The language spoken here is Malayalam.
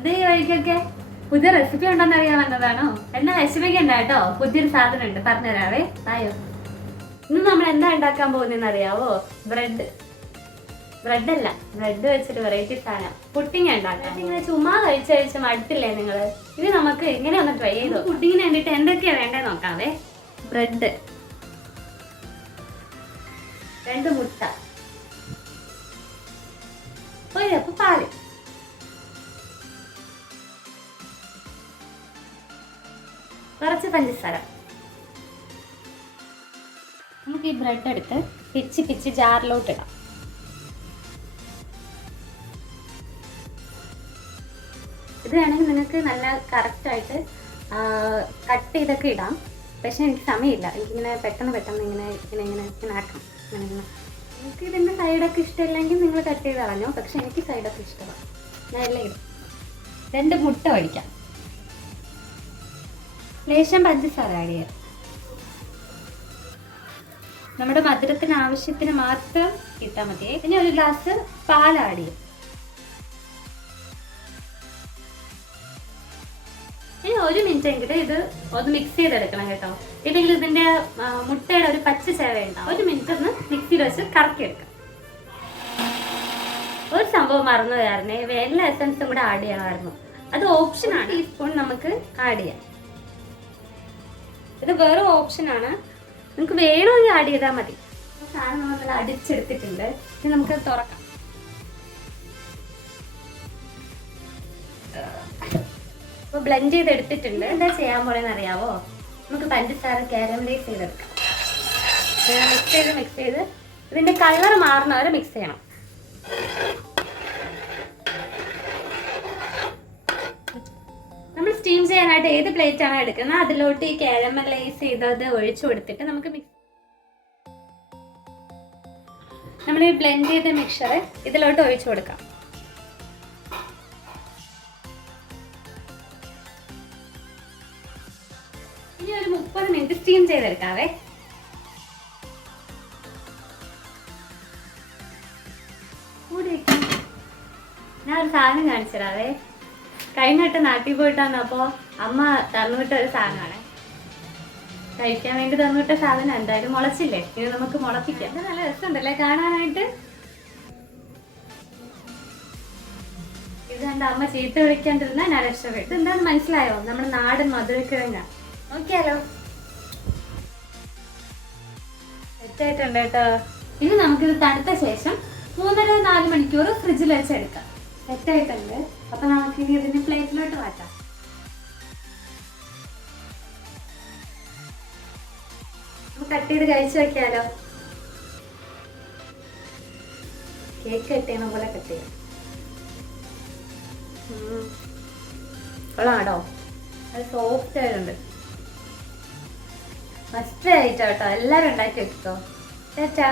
എന്ത് ഈ വഴിക്കൊക്കെ പുതിയ റെസിപ്പി ഉണ്ടെന്ന് അറിയാൻ വന്നതാണോ? എന്നാ വിഷമിക്കണ്ട കേട്ടോ, പുതിയൊരു സാധനം ഉണ്ട്, പറഞ്ഞുതരാവേ. ആയോ, ഇന്ന് നമ്മൾ എന്താ ഉണ്ടാക്കാൻ പോകുന്നതെന്ന് അറിയാവോ? ബ്രെഡ് അല്ല, ബ്രെഡ് വെച്ചിട്ട് വെറൈറ്റി സാധനം പുഡിംഗ് ഉണ്ടാക്കാം. ഇങ്ങനെ ചുമ്മാ കഴിച്ച് മടുത്തില്ലേ നിങ്ങള്? ഇത് നമുക്ക് ഇങ്ങനെ ഒന്ന് ട്രൈ ചെയ്തോ. പുഡിങ്ങിന് വേണ്ടിട്ട് എന്തൊക്കെയാ വേണ്ടത് നോക്കാവേ. ബ്രെഡ്, 2 മുട്ട, 1 കപ്പ് പാല്, കുറച്ച് പഞ്ചസാര. നമുക്ക് ഈ ബ്രെഡ് എടുത്ത് പിച്ച് ജാറിലോട്ട് ഇടാം. ഇത് വേണമെങ്കിൽ നിങ്ങൾക്ക് നല്ല കറക്റ്റായിട്ട് കട്ട് ചെയ്തൊക്കെ ഇടാം. പക്ഷെ എനിക്ക് സമയമില്ല, എനിക്കിങ്ങനെ പെട്ടെന്ന് ഇങ്ങനെ ആക്കണം. നിങ്ങൾക്ക് ഇതിൻ്റെ സൈഡൊക്കെ ഇഷ്ടമില്ലെങ്കിൽ നിങ്ങൾ കട്ട് ചെയ്ത് കളഞ്ഞോ. പക്ഷെ എനിക്ക് സൈഡൊക്കെ ഇഷ്ടമാണ്. ഞാൻ എല്ലാം ഇടും. 2 മുട്ട ഒഴിക്കാം, ലേശം പഞ്ചസാര ആഡ് ചെയ്യാം. നമ്മുടെ മധുരത്തിന് ആവശ്യത്തിന് മാത്രം ഇട്ടാൽ മതി. ഇനി 1 ഗ്ലാസ് പാൽ ആഡ് ചെയ്യും. ഇനി 1 മിനിറ്റ് എങ്കിലും ഇത് ഒന്ന് മിക്സ് ചെയ്തെടുക്കണം കേട്ടോ. ഇല്ലെങ്കിൽ ഇതിന്റെ മുട്ടയുടെ ഒരു പച്ച ചേവ ഉണ്ടാവും. 1 മിനിറ്റ് ഒന്ന് മിക്സിയിൽ വെച്ച് കറക്കി എടുക്കാം. ഒരു സംഭവം മറന്നു പോയായിരുന്നേ, വെല്ല എസൻസും കൂടെ ആഡ് ചെയ്യാമായിരുന്നു. അത് ഓപ്ഷനാണ്. ടീസ്പൂൺ നമുക്ക് ആഡ് ചെയ്യാം. ഇത് വേറെ ഓപ്ഷനാണ്, നിങ്ങൾക്ക് വേണമെങ്കിൽ ആഡ് ചെയ്താൽ മതി. സാധനം നമ്മൾ അടിച്ചെടുത്തിട്ടുണ്ട്. ഇനി നമുക്ക് തുറക്കാം. അപ്പോൾ ബ്ലെൻഡ് ചെയ്തെടുത്തിട്ടുണ്ട്. എന്താ ചെയ്യാൻ പോണെന്ന് അറിയാവോ? നമുക്ക് പഞ്ചസാര കാരമലൈസ് ചെയ്തെടുക്കാം. മിക്സ് ചെയ്ത് ഇതിന്റെ കളർ മാറുന്ന വരെ മിക്സ് ചെയ്യണം. നമ്മൾ സ്റ്റീം ചെയ്യാനായിട്ട് ഏത് പ്ലേറ്റ് ആണോ എടുക്കുന്നത് അതിലോട്ട് ഈ കാരമലൈസ് ചെയ്തത് ഒഴിച്ചു കൊടുത്തിട്ട് നമുക്ക് നമ്മൾ ഈ ബ്ലെൻഡ് ചെയ്ത മിക്സർ ഇതിലോട്ട് ഒഴിച്ചു കൊടുക്കാം. ഇനി ഒരു 30 മിനിറ്റ് സ്റ്റീം ചെയ്തെടുക്കാവേ. ഞാൻ ഒരു സാധനം കാണിച്ചു തരാവേ. കഴിഞ്ഞ വട്ടം നാട്ടിൽ പോയിട്ട് വന്നപ്പോൾ അമ്മ തന്നുവിട്ട ഒരു സാധനമാണ്. കഴിക്കാൻ വേണ്ടി തന്നുവിട്ട സാധനം എന്തായാലും മുളച്ചില്ലേ, ഇത് നമുക്ക് മുളപ്പിക്കാം. ഇത് നല്ല രസമുണ്ടല്ലേ കാണാനായിട്ട്. ഇത് കണ്ട അമ്മ ചീത്ത വിളിക്കാണ്ടിരുന്ന ഞാൻ രക്ഷപ്പെട്ടു. ഇത് എന്താണെന്ന് മനസ്സിലായോ? നമ്മുടെ നാടൻ മധുരക്കിഴങ്ങ. നോക്കിയാലോ, സെറ്റായിട്ടുണ്ട് കേട്ടോ. ഇനി നമുക്കിത് തണുത്ത ശേഷം 3-4 മണിക്കൂർ ഫ്രിഡ്ജിൽ വെച്ചെടുക്കാം. സെറ്റായിട്ടുണ്ട്. അപ്പൊ നമുക്കിനി ഇതിന്റെ പ്ലേറ്റിലോട്ട് മാറ്റാം. നമുക്ക് കട്ട് ചെയ്ത് കഴിച്ചു വെക്കാലോ. കേക്ക് കട്ട് ചെയ്യണ പോലെ കട്ട് ചെയ്യാം. കൊള്ളാടോ, അത് സോഫ്റ്റ് ആയിട്ടുണ്ട്. മസ്റ്റ് ആയിട്ടോ. എല്ലാവരും ഉണ്ടാക്കി വെച്ചോ. ചേച്ചാ.